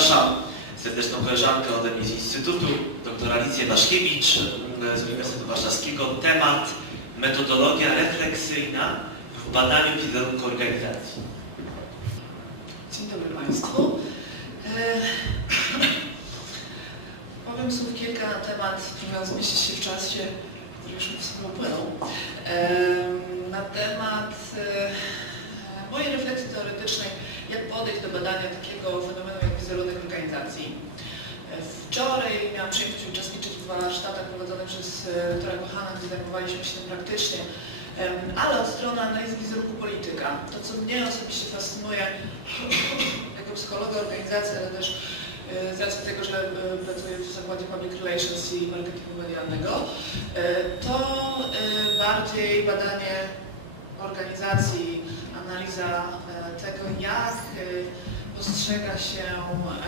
zapraszam serdeczną koleżankę ode mnie z Instytutu, dr Alicję Waszkiewicz z Uniwersytetu Warszawskiego. Temat metodologia refleksyjna w badaniu wizerunku organizacji. Dzień dobry Państwu. E, powiem słów kilka na temat, żeby zmieścić się w czasie, który już mi wspólnie płynął. E, na temat e, mojej refleksji teoretycznej, jak podejść do badania takiego fenomenu jak wizerunek organizacji. Wczoraj miałam przyjemność uczestniczyć w warsztatach prowadzonych przez e, doktora Kochana, gdzie zajmowaliśmy się tym praktycznie. Ale od strony analizy wizerunku polityka, to co mnie osobiście fascynuje jako psychologa organizacji, ale też e, z racji tego, że e, pracuję w zakładzie Public Relations i marketingu medialnego, to bardziej badanie organizacji, analiza e, tego, jak e, postrzega się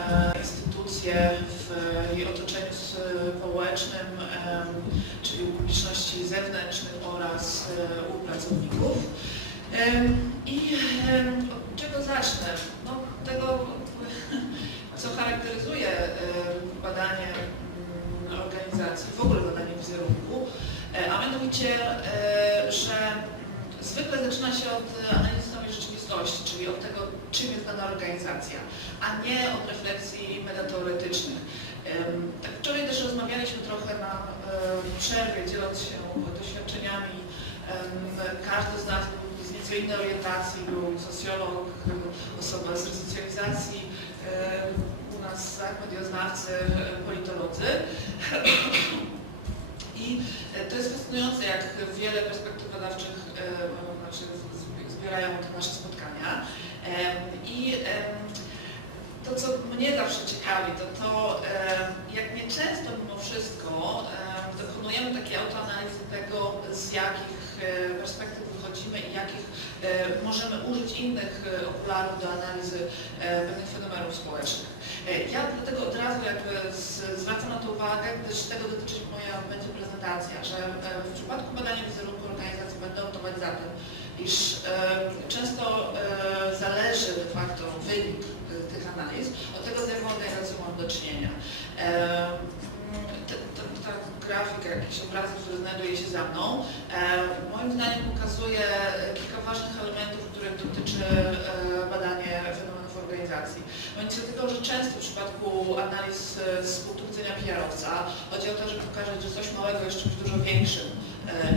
e, instytucje w jej otoczeniu społecznym, czyli u publiczności zewnętrznych oraz u pracowników. I od czego zacznę? No, tego, co charakteryzuje badanie mm, organizacji, w ogóle badanie wizerunku, a mianowicie, że mm, zwykle zaczyna się od analizy czyli od tego, czym jest dana organizacja, a nie od refleksji metateoretycznych. Tak wczoraj też rozmawialiśmy trochę na przerwie, dzieląc się doświadczeniami. Każdy z nas był z nieco innej orientacji, był socjolog, osoba z resocjalizacji, u nas tak, medioznawcy, politolodzy. I to jest fascynujące, jak wiele perspektyw badawczych znaczy, zbierają te nasze spotkania. I to, co mnie zawsze ciekawi, to to, jak nieczęsto mimo wszystko em, dokonujemy takiej autoanalizy tego, z jakich e, perspektyw wychodzimy i jakich e, możemy użyć innych e, okularów do analizy pewnych fenomenów społecznych. Ja dlatego od razu jakby zwracam na to uwagę, gdyż tego dotyczyć moja będzie prezentacja, że w przypadku badania wizerunku organizacji będę optować za tym, iż e, często e, zależy de facto wynik e, tych analiz od tego, z jaką organizacją mam do czynienia. Mm, te- Ta grafika, jakiś obrazek, który znajduje się za mną, moim zdaniem pokazuje kilka ważnych elementów, których dotyczy badanie fenomenów organizacji. Mianowicie tego, że często w przypadku analiz z punktu widzenia PR-owca chodzi o to, żeby pokazać, że coś małego jest czymś dużo większym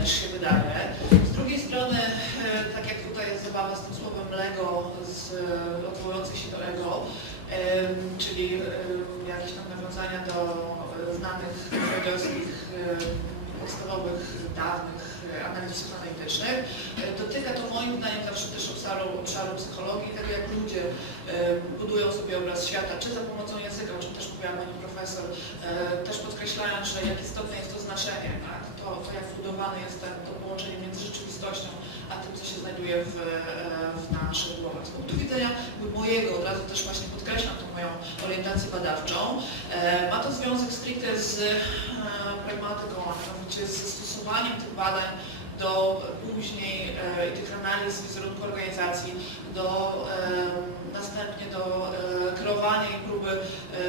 niż się wydaje. Z drugiej strony, e, tak jak tutaj jest zabawa z tym słowem Lego, z, e, odwołujących się do ego, em, czyli jakieś tam nawiązania do e, znanych em, podstawowych, dawnych e, analizów analitycznych. E, Dotyka to moim zdaniem zawsze też obszaru, obszaru psychologii, tego jak ludzie e, budują sobie obraz świata, czy za pomocą języka, o czym też mówiła pani profesor, e, też podkreślając, że jak istotne jest to znaczenie, tak? To, to jak zbudowane jest ten, to połączenie między rzeczywistością, a tym, co się znajduje w, e, w naszych głowach. Z punktu widzenia mojego, od razu też właśnie podkreślam tą moją orientację badawczą, e, ma to związek stricte z e, pragmatyką, a mianowicie z stosowaniem tych badań do później i tych analiz wizerunku organizacji, do następnie do kreowania i próby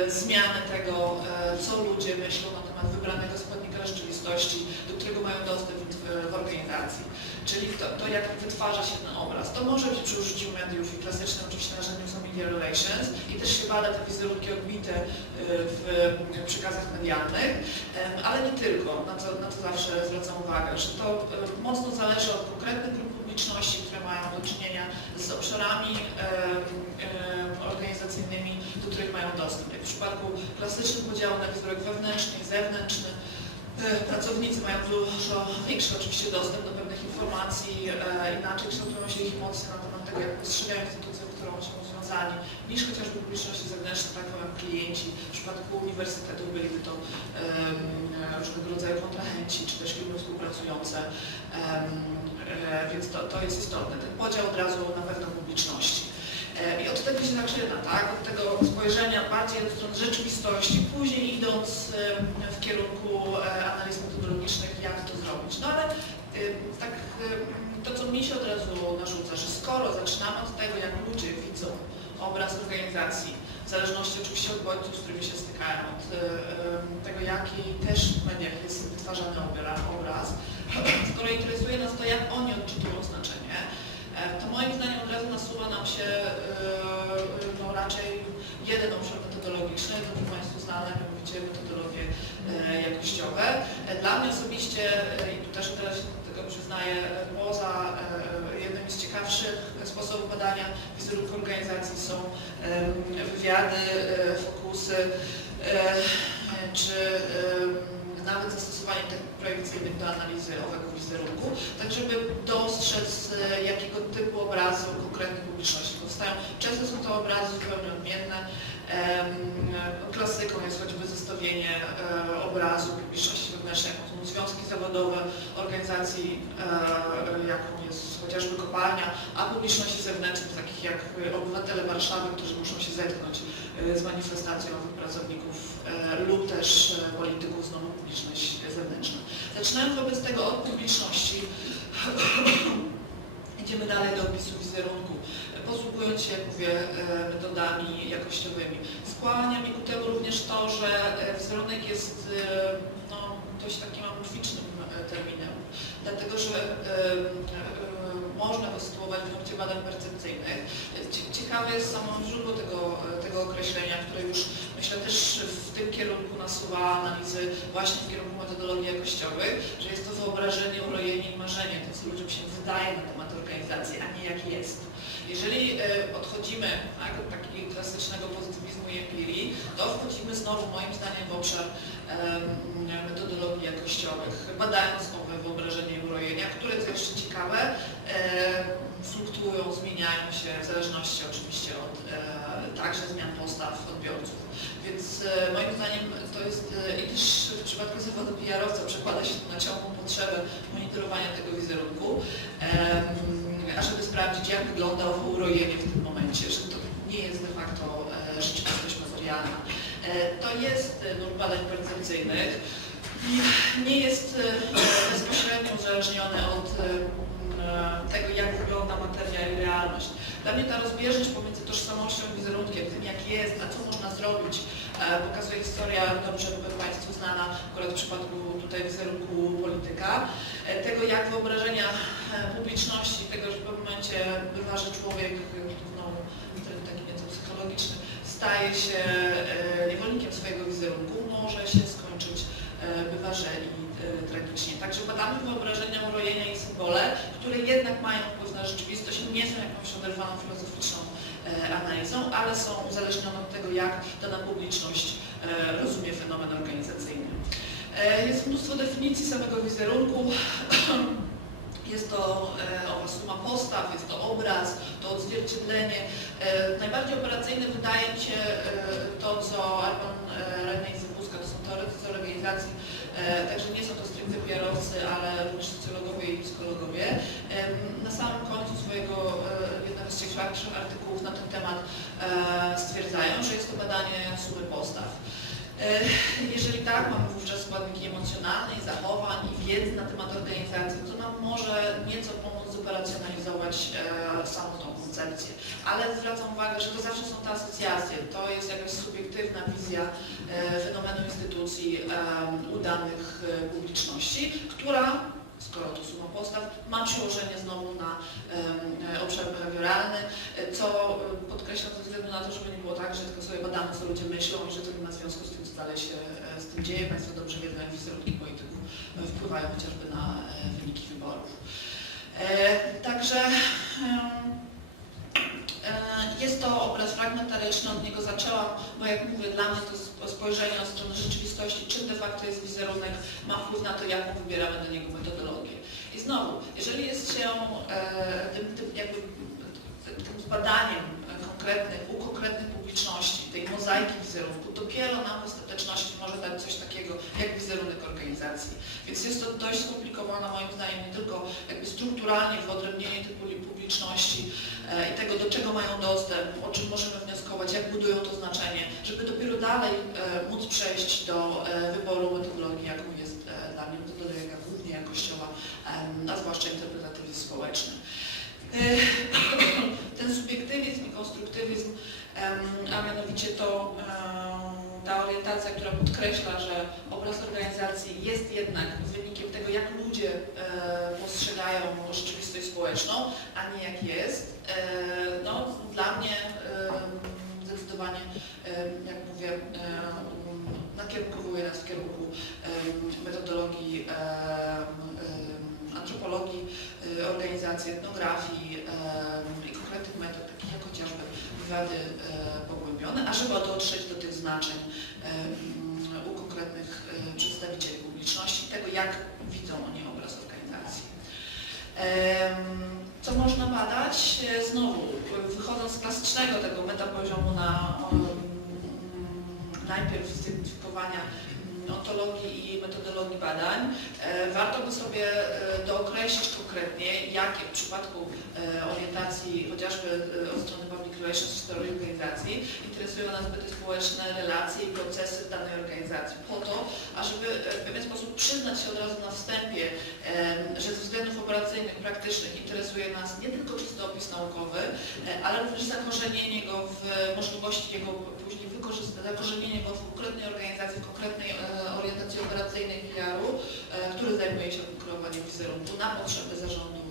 zmiany tego, co ludzie myślą na temat wybranego składnika rzeczywistości, do którego mają dostęp w, w organizacji. Czyli to, to, jak wytwarza się ten obraz. To może być przy użyciu mediów i klasycznym oczywiście narzędziu są media relations i też się bada te wizerunki odbite e, w przekazach medialnych, ale nie tylko, na co, na co zawsze zwracam uwagę, że to e, mocno zależy od konkretnych grup publiczności, które mają do czynienia z obszarami organizacyjnymi, do których mają dostęp. Jak w przypadku klasycznych podziałów na wizerunek wewnętrzny i zewnętrzny, pracownicy mają dużo większy oczywiście dostęp do pewnych informacji, e, inaczej kształtują się ich emocje na temat tego, jak postrzegają instytucję, z którą są związani, niż chociażby publiczności zewnętrznej, tak powiem, klienci. W przypadku uniwersytetu byliby to e, różnego rodzaju kontrahenci, czy też firmy współpracujące, e, więc to, to jest istotne, ten podział od razu na pewno publiczności. E, I od tego się zaczyna, tak? Od tego spojrzenia bardziej od strony rzeczywistości, później idąc em, w kierunku e, analiz metodologicznych, jak to zrobić. No ale tak to, co mi się od razu narzuca, że skoro zaczynamy od tego, jak ludzie widzą obraz organizacji, w zależności oczywiście od bodźców, z którymi się stykają, od e, tego, jaki też w mediach jest wytwarzany obra- obraz. Skoro interesuje nas to, jak oni odczytują znaczenie, e, to moim zdaniem nasuwa nam się e, no, raczej jeden obszar metodologiczny, to mi Państwu znane, mianowicie metodologie e, jakościowe. E, Dla mnie osobiście, e, i tu też teraz tego przyznaję, e, poza e, jednym z ciekawszych sposobów badania wizerunku organizacji są wywiady, e, fokusy, e, czy nawet zastosowanie technik projekcyjnych do analizy owego wizerunku, tak żeby dostrzec e, jakiego typu obrazy konkretnej publiczności powstają. Często są to obrazy zupełnie odmienne. Klasyką jest choćby zestawienie e, obrazu publiczności wewnętrznej, jaką są związki zawodowe, organizacji, e, jaką kopalnia, a publiczności zewnętrznych, takich jak e, obywatele Warszawy, którzy muszą się zetknąć e, z manifestacją pracowników e, lub też e, polityków, znowu publiczność zewnętrzna. Zaczynając wobec tego od publiczności, idziemy dalej do opisu wizerunku, posługując się, jak mówię, e, metodami jakościowymi. Skłania mi ku temu również to, że wizerunek jest no, dość takim amorficznym terminem, dlatego że można go sytuować w punkcie badań percepcyjnych. Cie- Ciekawe jest samo źródło tego, e, tego określenia, które już myślę też w tym kierunku nasuwa analizy właśnie w kierunku metodologii jakościowych, że jest to wyobrażenie, urojenie i marzenie, to co ludziom się wydaje na temat organizacji, a nie jak jest. Jeżeli e, odchodzimy tak, od takiego klasycznego pozytywizmu i empirii, to wchodzimy znowu moim zdaniem w obszar metodologii jakościowych, badając owe wyobrażenie i urojenia, które co jeszcze ciekawe, fluktuują, zmieniają się w zależności oczywiście od e, także zmian postaw odbiorców. Więc e, moim zdaniem to jest e, i też w przypadku zawodu PR-owca przekłada się to na ciągłą potrzebę monitorowania tego wizerunku, ażeby sprawdzić jak wygląda owo urojenie w tym momencie, że to nie jest de facto rzeczywistość materialna. E, To jest e, nurt badań percepcyjnych i nie jest e, bezpośrednio uzależnione od e, tego, jak wygląda materia i realność. Dla mnie ta rozbieżność pomiędzy tożsamością i wizerunkiem, tym jak jest, a co można zrobić, e, pokazuje historia dobrze Państwu znana, akurat w przypadku tutaj wizerunku polityka, e, tego jak wyobrażenia e, publiczności, tego, że w pewnym momencie bywa, że człowiek, e, no, taki nieco psychologiczny, staje się e, niewolnikiem swojego wizerunku, może się skończyć, e, bywa, że i e, tragicznie. Także badamy wyobrażenia, urojenia i symbole, które jednak mają wpływ na rzeczywistość, nie są jakąś oderwaną filozoficzną e, analizą, ale są uzależnione od tego, jak dana publiczność e, rozumie fenomen organizacyjny. E, Jest mnóstwo definicji samego wizerunku. Jest to e, suma postaw, jest to obraz, to odzwierciedlenie. E, Najbardziej operacyjne wydaje mi się e, to, co Arpan René i Zybuska, to są teoretycy organizacji, także nie są to stricte PR-owcy, ale również socjologowie i psychologowie. Na samym końcu swojego jednego z ciekawszych artykułów na ten temat stwierdzają, że jest to badanie sumy postaw. E, Jeżeli tak, mamy wówczas składniki emocjonalne i zachowań i wiedzy na temat organizacji, to nam może nieco pomóc zoperacjonalizować e, samą tą koncepcję. Ale zwracam uwagę, że to zawsze są te asocjacje, to jest jakaś subiektywna wizja e, fenomenu instytucji e, udanych e, publiczności, która skoro to ma przełożenie znowu na em, obszar behawioralny, e, co e, podkreślam ze względu na to, żeby nie było tak, że tylko sobie badamy, co ludzie myślą i że to nie ma związku z tym, co dalej się e, z tym dzieje. Państwo dobrze wiedzą, jak wizerunki polityków e, wpływają chociażby na e, wyniki wyborów. E, Także e, jest to obraz fragmentaryczny, od niego zaczęłam, bo jak mówię, dla mnie to sp- spojrzenie od strony rzeczywistości, czym de facto jest wizerunek, ma wpływ na to, jaką wybieramy do niego metodologię. I znowu, jeżeli jest się e, tym, tym, jakby, tym, e, konkretnych, u konkretnych publiczności, tej mozaiki wizerunku, dopiero nam w ostateczności może dać coś takiego jak wizerunek organizacji. Więc jest to dość skomplikowane moim zdaniem nie tylko jakby strukturalnie wyodrębnienie typu publiczności e, i tego, do czego mają dostęp, o czym możemy wnioskować, jak budują to znaczenie, żeby dopiero dalej e, móc przejść do e, wyboru metodologii, jaką jest dla mnie metodologia głównie jakościowa, a zwłaszcza interpretatywizm społeczny. Ten subiektywizm i konstruktywizm a mianowicie to ta orientacja, która podkreśla, że obraz organizacji jest jednak wynikiem tego, jak ludzie e, postrzegają rzeczywistość społeczną, a nie jak jest. E, No, dla mnie zdecydowanie, jak mówię, nakierunkowuje nas w kierunku metodologii antropologii, y, organizacji etnografii i konkretnych metod, takich jak chociażby wywiady e, pogłębione, ażeby dotrzeć do tych znaczeń em, u konkretnych e, przedstawicieli publiczności, tego jak widzą oni obraz organizacji. Co można badać? E, Znowu, wychodząc z klasycznego tego metapoziomu na em, najpierw zidentyfikowania mm, ontologii i metodologii badań, e, warto by sobie e, dookreślić konkretnie, jakie w przypadku e, orientacji chociażby od strony public relations czy teorii organizacji interesują nas byty społeczne, relacje i procesy w danej organizacji. Po to, ażeby w pewien sposób przyznać się od razu na wstępie, że ze względów operacyjnych, praktycznych interesuje nas nie tylko czysty opis naukowy, ale również zakorzenienie go w możliwości jego później wykorzystania, zakorzenienie go w konkretnej organizacji, w konkretnej orientacji operacyjnej PR-u, e, który zajmuje się kreowaniem wizerunku na potrzeby zarządu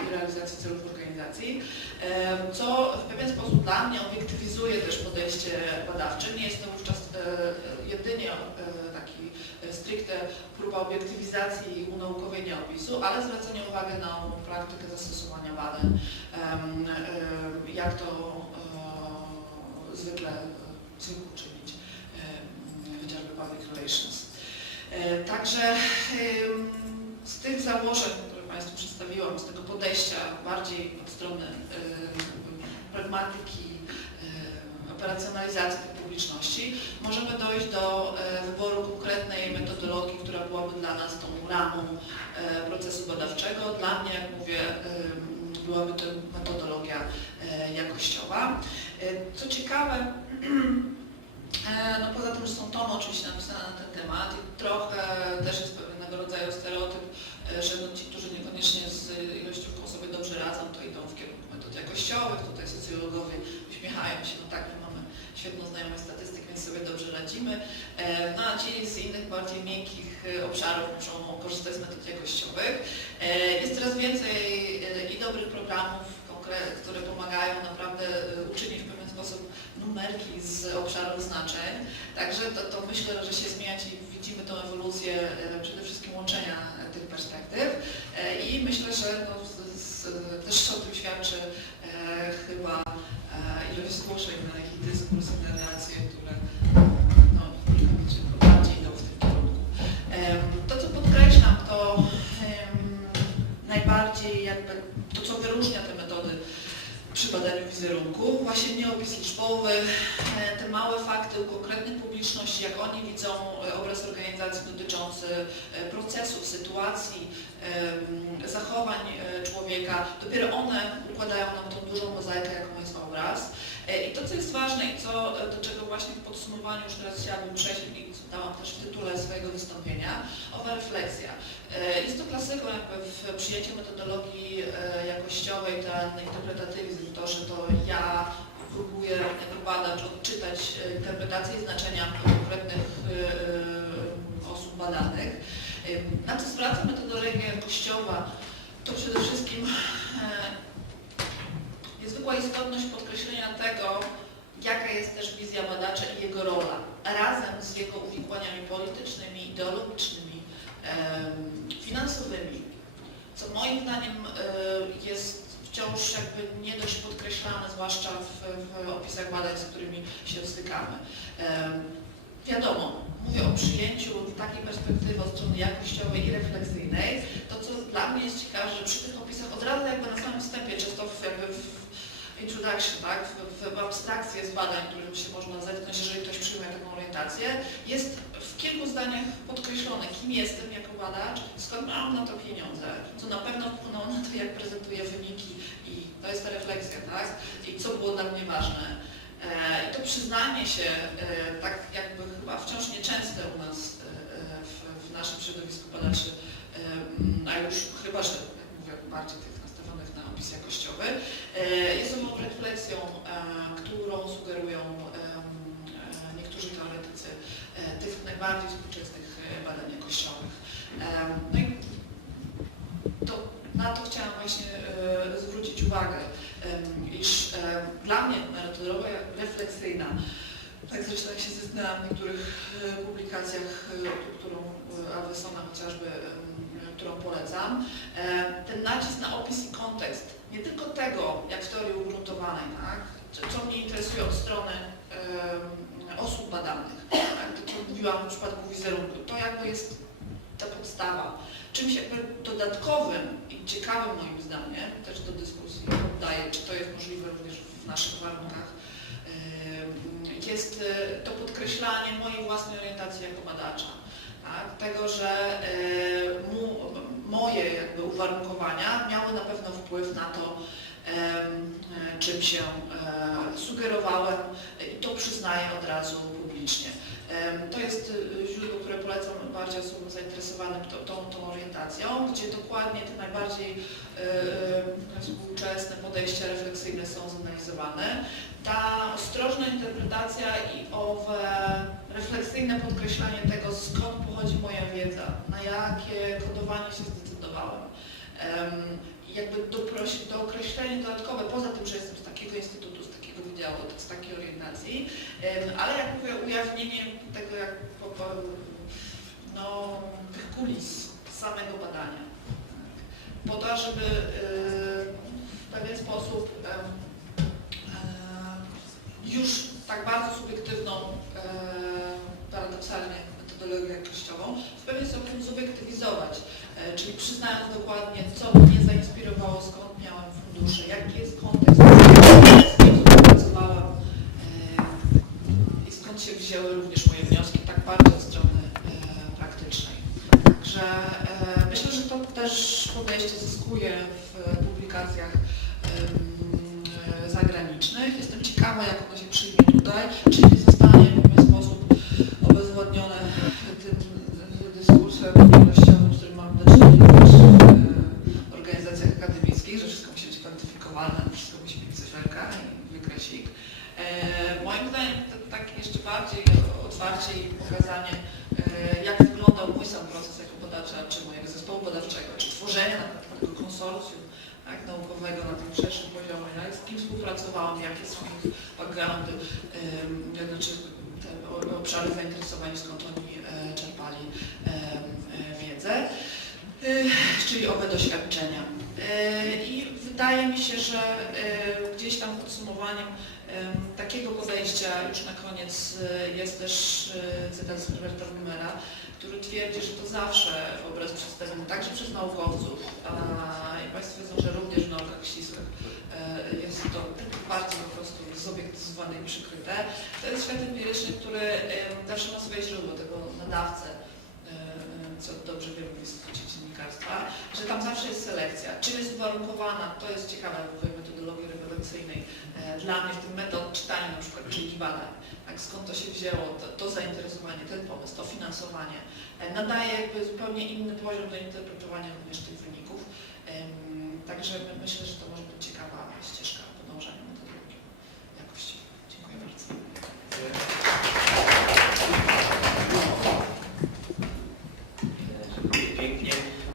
e, i realizacji celów organizacji, e, co w pewien sposób dla mnie obiektywizuje też podejście badawcze. Nie jest to wówczas e, jedynie e, taki e, stricte próba obiektywizacji i unaukowienia opisu, ale zwracanie uwagi na praktykę zastosowania badań, jak to e, zwykle e, zwykł czynić chociażby. E, Także em, z tych założeń, które Państwu przedstawiłam, z tego podejścia bardziej od strony pragmatyki, operacjonalizacji publiczności, możemy dojść do e, wyboru konkretnej metodologii, która byłaby dla nas tą ramą e, procesu badawczego. Dla mnie, jak mówię, byłaby to metodologia e, jakościowa. E, Co ciekawe, e, no poza tym, że są tomy oczywiście napisane na ten temat i trochę też jest pewnego rodzaju stereotyp, e, że no ci, którzy niekoniecznie z ilościówką sobie dobrze radzą, to idą w kierunku metod jakościowych, tutaj socjologowie uśmiechają się, no tak, my mamy świetną znajomość statystyk, więc sobie dobrze radzimy, E, no a ci z innych bardziej miękkich e, obszarów muszą korzystać z metod jakościowych. E, Jest coraz więcej e, i dobrych programów, które pomagają naprawdę e, uczynić sposób numerki z obszaru znaczeń. Także to, to myślę, że się zmieniać i widzimy tą ewolucję e, przede wszystkim łączenia tych perspektyw E, i myślę, że no, z, z, też o tym świadczy e, chyba ilość zgłoszeń na jakiś dyskurs i na relacje, które no, bardziej idą w tym kierunku. To, co podkreślam, to najbardziej jakby to, co wyróżnia te metody przy badaniu wizerunku, właśnie nie opis liczbowy, e, te małe fakty u konkretnych publiczności, jak oni widzą e, obraz organizacji dotyczący e, procesów, sytuacji, zachowań człowieka, dopiero one układają nam tą dużą mozaikę, jaką jest obraz. I to, co jest ważne i co, do czego właśnie w podsumowaniu już teraz chciałabym przejść i dałam też w tytule swojego owa refleksja. E, Jest to klasyką jakby w przyjęciu metodologii e, jakościowej, ten interpretatywizm, to, że to ja próbuję jako badacz odczytać e, interpretacje i znaczenia konkretnych osób badanych. Na co zwraca metodologia jakościowa, to przede wszystkim niezwykła istotność podkreślenia tego, jaka jest też wizja badacza i jego rola, razem z jego uwikłaniami politycznymi, ideologicznymi, finansowymi, co moim zdaniem e, jest wciąż jakby nie dość podkreślane, zwłaszcza w, w opisach badań, z którymi się stykamy. Wiadomo, mówię o przyjęciu takiej perspektywy od strony jakościowej i refleksyjnej. To, co dla mnie jest ciekawe, że przy tych opisach od razu jakby na samym wstępie, często jakby w introduction, tak, w, w abstrakcję z badań, którym się można zetknąć, jeżeli ktoś przyjmie taką orientację, jest w kilku zdaniach podkreślone, kim jestem jako badacz, skąd mam na to pieniądze, co na pewno wpłynęło na to, jak prezentuję wyniki i to jest ta refleksja, tak, i co było dla mnie ważne. E, to przyznanie się, e, tak jakby chyba wciąż nieczęste u nas e, e, w, w naszym środowisku badaczy, e, a już chyba, że jak mówię, bardziej tych opis jakościowy, e, Jest ono refleksją, e, którą sugerują e, niektórzy teoretycy tych najbardziej współczesnych badań jakościowych. No i to, na to chciałam właśnie zwrócić uwagę, iż dla mnie metodologia refleksyjna, tak zresztą jak się zeznałam w niektórych publikacjach, którą Avesona chociażby, którą polecam, e, ten nacisk na opis i kontekst, nie tylko tego, jak w teorii ugruntowanej, tak, co- mnie interesuje od strony osób badanych, tak, to co mówiłam w przypadku wizerunku, to jakby jest ta podstawa. Czymś jakby dodatkowym i ciekawym moim zdaniem, też do dyskusji oddaję, czy to jest możliwe również w naszych warunkach, jest e, to podkreślanie mojej własnej orientacji jako badacza. Tak? Tego, że e, mu, moje jakby uwarunkowania miały na pewno wpływ na to, czym się e, sugerowałem i to przyznaję od razu publicznie. To jest y, źródło, które polecam bardziej osobom zainteresowanym tą, tą, tą orientacją, gdzie dokładnie te najbardziej współczesne podejścia refleksyjne są zanalizowane. Ta ostrożna interpretacja i owe refleksyjne podkreślanie tego, skąd pochodzi moja wiedza, na jakie kodowanie się zdecydowałem. Jakby doprosi, dookreślenie dodatkowe, poza tym, że jestem z takiego instytutu, z takiego wydziału, z takiej orientacji, ale jak mówię, ujawnienie tego, jak no, tych kulis samego badania. Po to, żeby y, w pewien sposób e, już tak bardzo subiektywną, e, paradoksalnie metodologię jakościową, w pewien sposób zobiektywizować, e, czyli przyznając dokładnie, co mnie zainspirowało, skąd miałem fundusze, jaki jest kontekst, z e, i skąd się wzięły również moje wnioski, tak bardzo od strony e, praktycznej. Także e, myślę, że to też podejście zyskuje w publikacjach cyferka wykresik. E, moim zdaniem to tak jeszcze bardziej otwarcie i pokazanie, e, jak wyglądał mój sam proces jako badacza, czy mojego zespołu badawczego, czy tworzenia tego konsorcjum tak, naukowego na tym szerszym poziomie, tak, z kim współpracowałam, jakie są ich backgroundy, znaczy te obszary zainteresowań, skąd oni e, czerpali wiedzę, czyli owe doświadczenia. I wydaje mi się, że e, gdzieś tam podsumowaniem em, takiego podejścia już na koniec e, jest też e, cytat z Herberta Numera, który twierdzi, że to zawsze obraz przedstawiony także przez naukowców, a i Państwo wiedzą, że również w naukach ścisłych jest to bardzo po prostu zobiektyzowane i przykryte. To jest świat empiryczny, który zawsze ma swoje źródło, tego nadawcę, co dobrze wiemy z dziennikarstwa, że tam zawsze jest selekcja. Czym jest uwarunkowana, to jest ciekawe w metodologii rewelacyjnej e, dla mnie w tym metod czytania na przykład, czyli badań. Tak, skąd to się wzięło, to, to zainteresowanie, ten pomysł, to finansowanie. E, nadaje jakby zupełnie inny poziom do interpretowania również tych wyników. Także myślę, że to może być ciekawa ścieżka podążania metodologii jakości. Dziękuję bardzo. E,